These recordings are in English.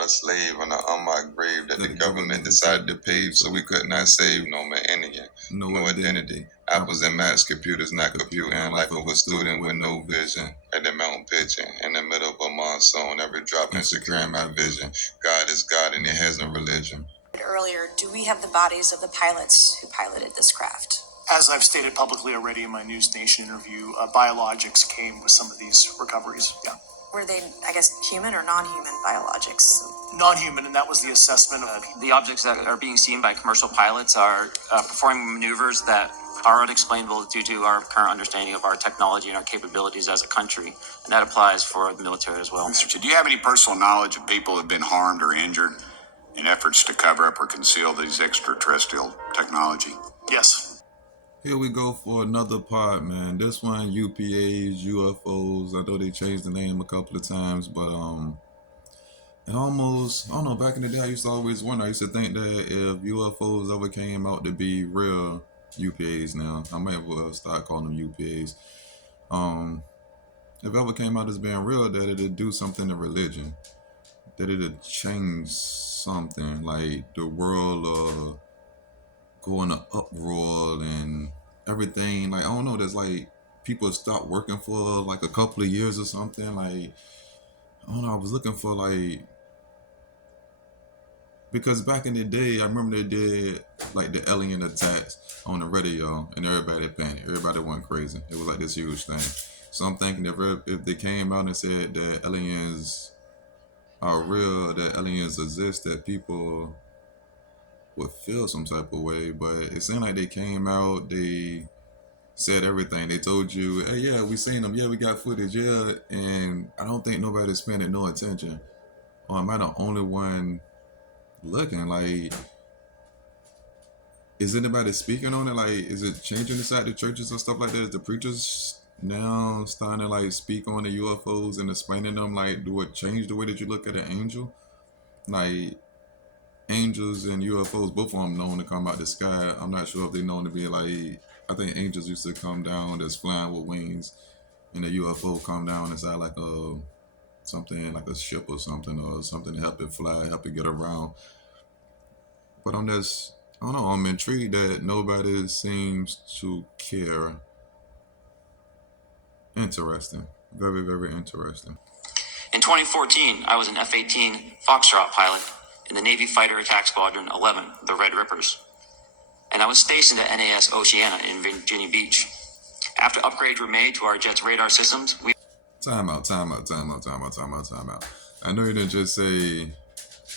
not a slave on an unmarked grave that the government decided to pave so we could not save no man Indian, no identity. Apples and Macs, computers not computing. Life of a student with no vision. At the mountain pitching, in the middle of a monsoon, every drop insecure in my vision. God is God and he has no religion. Earlier, do we have the bodies of the pilots who piloted this craft? As I've stated publicly already in my News Nation interview, biologics came with some of these recoveries. Yeah. Were they, I guess, human or non-human biologics? Non-human, and that was the assessment of the objects that are being seen by commercial pilots are performing maneuvers that are unexplainable due to our current understanding of our technology and our capabilities as a country, and that applies for the military as well. Do you have any personal knowledge of people who have been harmed or injured in efforts to cover up or conceal these extraterrestrial technology? Yes. Here we go for another part, man. This one, UPAs, UFOs. I know they changed the name a couple of times, but it almost, I don't know, back in the day I used to always wonder, I used to think that if UFOs ever came out to be real UPAs now, I might well start calling them UPAs. If it ever came out as being real, that it'd do something to religion. That it'd change something, like the world go in an uproar and everything. Like, I don't know, there's like people stop working for like a couple of years or something. Like, I don't know, I was looking for like, because back in the day, I remember they did like the alien attacks on the radio and everybody panicked. Everybody went crazy. It was like this huge thing. So I'm thinking if they came out and said that aliens are real, that aliens exist, that people would feel some type of way. But it seemed like they came out, they said everything. They told you, hey, yeah, we seen them, yeah, we got footage, yeah, and I don't think nobody's paying no attention. Or am I the only one looking? Like, is anybody speaking on it? Like, is it changing inside the churches and stuff like that? Is the preachers now starting to like speak on the UFOs and explaining them? Like, do it change the way that you look at an angel? Like, angels and UFOs, both of them known to come out the sky. I'm not sure if they known to be like, I think angels used to come down that's flying with wings, and the UFO come down inside like something like a ship or something to help it fly, help it get around. But I don't know, I'm intrigued that nobody seems to care. Interesting. Very, very interesting. In 2014, I was an F-18 Foxtrot pilot in the Navy Fighter Attack Squadron 11, the Red Rippers. And I was stationed at NAS Oceana in Virginia Beach. After upgrades were made to our jet's radar systems, Time out. I know you didn't just say in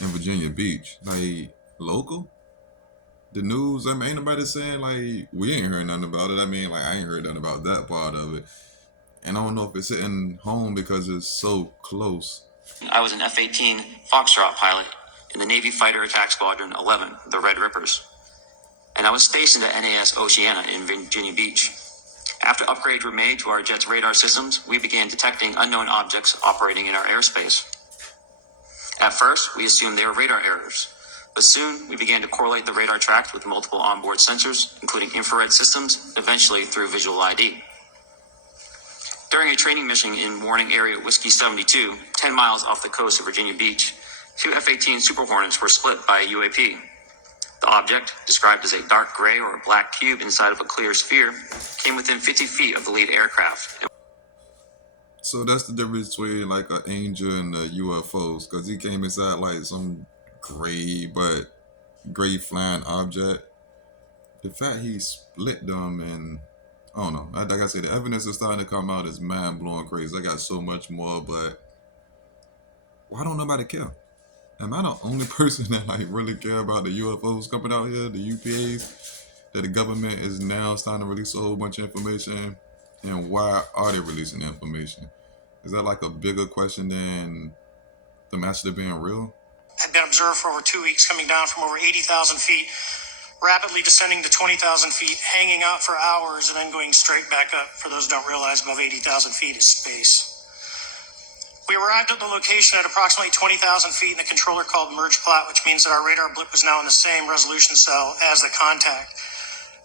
Virginia Beach, like local? The news, I mean, ain't nobody saying like, we ain't heard nothing about it. I mean, like, I ain't heard nothing about that part of it. And I don't know if it's sitting home because it's so close. I was an F-18 Foxtrot pilot in the Navy Fighter Attack Squadron 11, the Red Rippers. And I was stationed at NAS Oceana in Virginia Beach. After upgrades were made to our jet's radar systems, we began detecting unknown objects operating in our airspace. At first, we assumed they were radar errors, but soon we began to correlate the radar tracks with multiple onboard sensors, including infrared systems, eventually through visual ID. During a training mission in Warning Area Whiskey 72, 10 miles off the coast of Virginia Beach, two F-18 Super Hornets were split by a UAP. The object, described as a dark gray or a black cube inside of a clear sphere, came within 50 feet of the lead aircraft. So that's the difference between like an angel and the UFOs, because he came inside like some gray flying object. The fact he split them, and I don't know, like I said, the evidence is starting to come out is mind-blowing crazy. I got so much more, but why don't nobody care? Am I the only person that like really care about the UFOs coming out here, the UPAs, that the government is now starting to release a whole bunch of information? And why are they releasing the information? Is that like a bigger question than them actually being real? had been observed for over 2 weeks, coming down from over 80,000 feet, rapidly descending to 20,000 feet, hanging out for hours, and then going straight back up. For those who don't realize, above 80,000 feet is space. We arrived at the location at approximately 20,000 feet in the controller called merge plot, which means that our radar blip was now in the same resolution cell as the contact.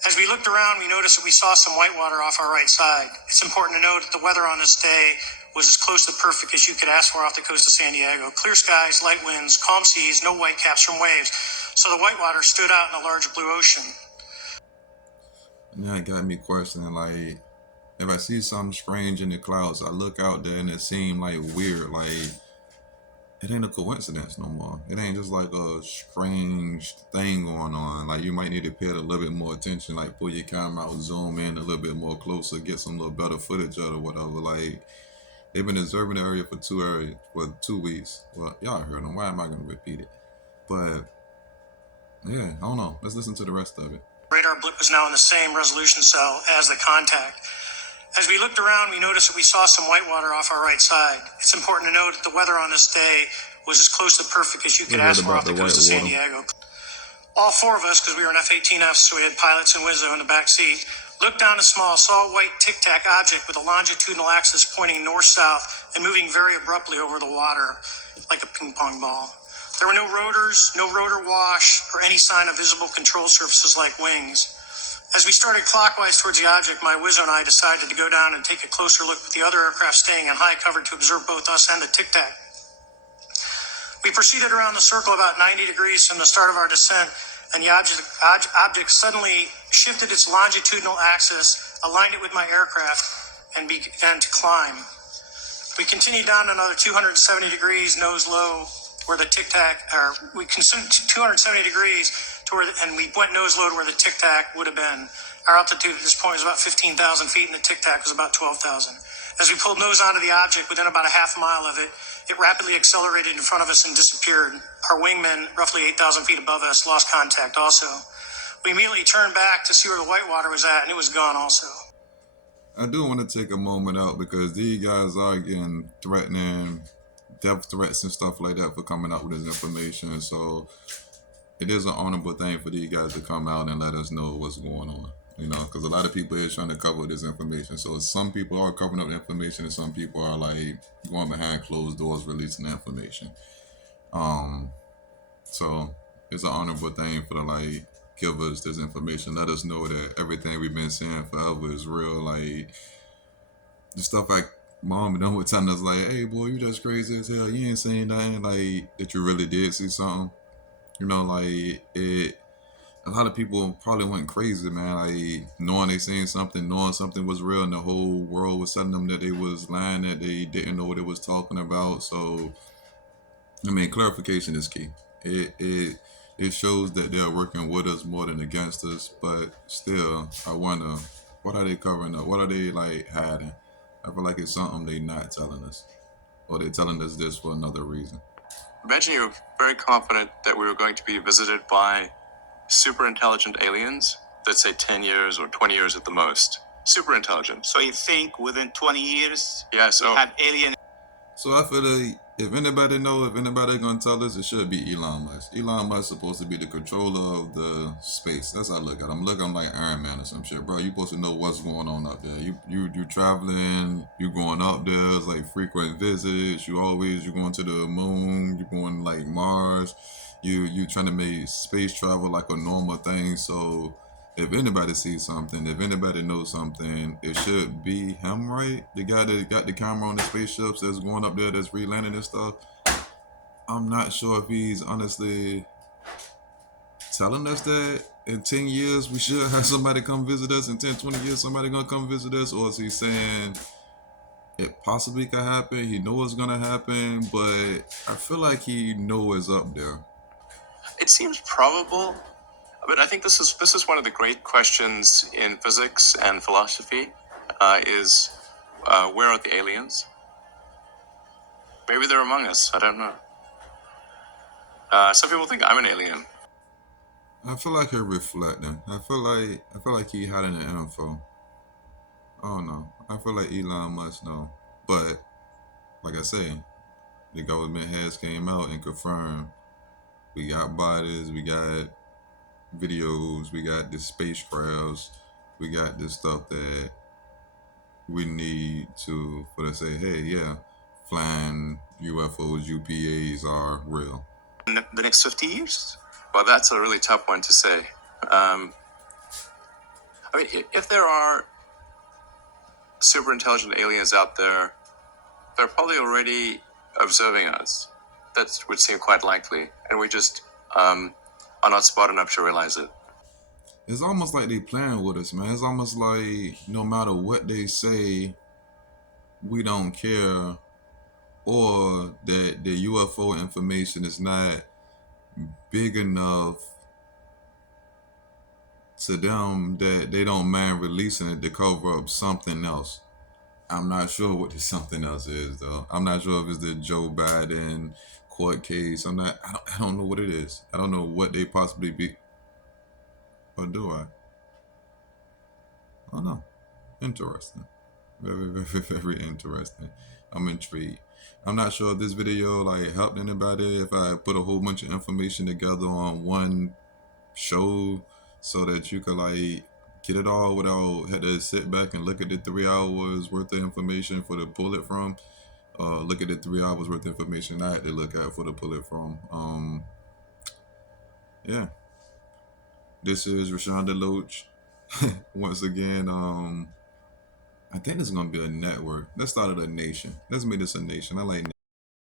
As we looked around, we noticed that we saw some white water off our right side. It's important to note that the weather on this day was as close to perfect as you could ask for off the coast of San Diego. Clear skies, light winds, calm seas, no whitecaps from waves. So the whitewater stood out in the large blue ocean. And that got me questioning, like, if I see something strange in the clouds, I look out there and it seems like weird, like it ain't a coincidence no more. It ain't just like a strange thing going on. Like you might need to pay it a little bit more attention, like pull your camera out, zoom in a little bit more closer, get some little better footage of it or whatever. Like they've been observing the area for 2 weeks. Well, y'all heard them. Why am I gonna repeat it? But yeah, I don't know. Let's listen to the rest of it. Radar blip was now in the same resolution cell as the contact. As we looked around, we noticed that we saw some whitewater off our right side. It's important to note that the weather on this day was as close to perfect as you could ask for off the coast of San Diego. All four of us, because we were in F-18F, so we had pilots and Wizzo in the back seat, looked down a saw a white tic-tac object with a longitudinal axis pointing north-south and moving very abruptly over the water like a ping pong ball. There were no rotors, no rotor wash, or any sign of visible control surfaces like wings. As we started clockwise towards the object, my Wizzo and I decided to go down and take a closer look with the other aircraft staying in high cover to observe both us and the tic-tac. We proceeded around the circle about 90 degrees from the start of our descent, and the object suddenly shifted its longitudinal axis, aligned it with my aircraft, and began to climb. We continued down another 270 degrees nose low where the tic-tac, or we consumed 270 degrees and we went nose low to where the tic-tac would have been. Our altitude at this point was about 15,000 feet and the tic-tac was about 12,000. As we pulled nose onto the object, within about a half mile of it, it rapidly accelerated in front of us and disappeared. Our wingmen, roughly 8,000 feet above us, lost contact also. We immediately turned back to see where the whitewater was at, and it was gone also. I do want to take a moment out because these guys are getting threatening, death threats and stuff like that for coming out with this information. So it is an honorable thing for these guys to come out and let us know what's going on. You know, because a lot of people is trying to cover this information. So some people are covering up the information and some people are like going behind closed doors releasing the information. So it's an honorable thing for the like give us this information, let us know that everything we've been saying forever is real. Like the stuff like mom and them were telling us like, hey boy, you just crazy as hell, you ain't saying nothing, like that you really did see something. You know, like a lot of people probably went crazy, man, like knowing they seen something, knowing something was real and the whole world was telling them that they was lying, that they didn't know what they was talking about. So I mean, clarification is key. It shows that they're working with us more than against us, but still, I wonder, what are they covering up? What are they like hiding? I feel like it's something they're not telling us, or they're telling us this for another reason. Imagine you're very confident that we were going to be visited by super intelligent aliens, let's say 10 years or 20 years at the most. Super intelligent. So you think within 20 years, Yeah, so we have alien? So I feel like if anybody gonna tell us, it should be Elon Musk. Elon Musk supposed to be the controller of the space. That's how I look at him. I'm like Iron Man or some shit, bro. You supposed to know what's going on up there. You traveling, you going up there. It's like frequent visits. You going to the moon. You going like Mars. You trying to make space travel like a normal thing. So if anybody sees something, if anybody knows something, it should be him, right? The guy that got the camera on the spaceships that's going up there, that's re-landing and stuff. I'm not sure if he's honestly telling us that in 10 years we should have somebody come visit us. In 10, 20 years somebody gonna come visit us. Or is he saying it possibly could happen? He know it's gonna happen, but I feel like he know it's up there. it seems probable, but I think this is one of the great questions in physics and philosophy, is where are the aliens? Maybe they're among us. I don't know. Some people think I'm an alien. I feel like he's reflecting. I feel like he hiding the info. I don't know. I feel like Elon Musk know. But like I say, the government has came out and confirmed we got bodies, we got videos, we got the spacecrafts, we got this stuff that we need for to say, hey, yeah, flying UFOs, UPAs are real. In the next 50 years? Well, that's a really tough one to say. I mean, if there are super intelligent aliens out there, they're probably already observing us. That would seem quite likely, and we just are not smart enough to realize it. It's almost like they playing with us, man. It's almost like no matter what they say, we don't care, or that the UFO information is not big enough to them that they don't mind releasing it to cover up something else. I'm not sure what the something else is, though. I'm not sure if it's the Joe Biden court case. I don't know what it is. I don't know what they possibly be. Or do I? Oh no. Interesting. Very, very, very interesting. I'm intrigued. I'm not sure if this video like helped anybody, if I put a whole bunch of information together on one show so that you could like get it all without had to sit back and look at the 3 hours worth of information for to pull it from. Look at the 3 hours worth of information I had to look at for to pull it from. Yeah. This is Rashonda Loach. Once again, I think this is gonna be a network. Let's start it a nation. Let's make this a nation. I like